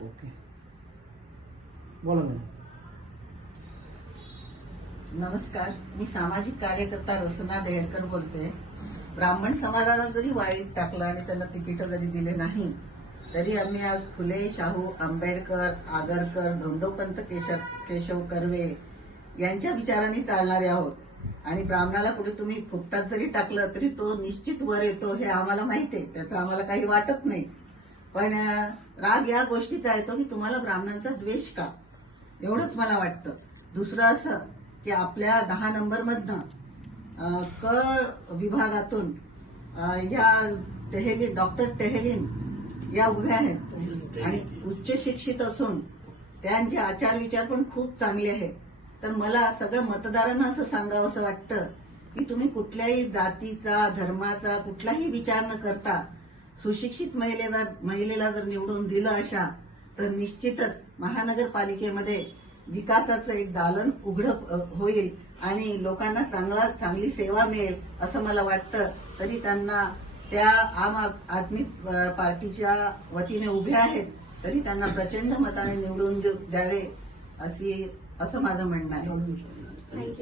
Okay, बोला madam. नमस्कार, मी सामाजिक कार्यकर्ता रसना देहडकर बोलते. ब्राह्मण समाजाला जरी वाळीत टाकलं आणि त्यांना तिकीट जरी दिले नाही तरी आम्ही आज फुले, शाहू, आंबेडकर, आगरकर, धोंडोपंत केशव कर्वे यांच्या विचारांनी चालणारे आहोत. आणि ब्राह्मणाला कुठे तुम्ही फुकटात जरी टाकलं तरी तो निश्चित वर येतो हे आम्हाला माहिती आहे, त्याचं आम्हाला काही वाटत नाही. पण राग या गोष्टीचा येतो की तुम्हाला ब्राह्मणांचा द्वेष का, एवढंच मला वाटतं. दुसरं असं की आपल्या 10 नंबरमधनं क विभागातून या डॉक्टर टेहलीन या उभ्या आहेत आणि उच्च शिक्षित असून त्यांचे आचार विचार पण खूप चांगले आहेत. तर मला सगळ्या मतदारांना असं सांगावं असं वाटतं की तुम्ही कुठल्याही जातीचा, धर्माचा कुठलाही विचार न करता सुशिक्षित महिलेला जर निवडून दिलं अशा तर निश्चितच महानगरपालिकेमध्ये विकासाचं एक दालन उघडं होईल आणि लोकांना चांगली सेवा मिळेल असं मला वाटतं. तरी त्यांना त्या आम आदमी पार्टीच्या वतीने उभ्या आहेत तरी त्यांना प्रचंड मताने निवडून द्यावे असं माझं म्हणणं आहे.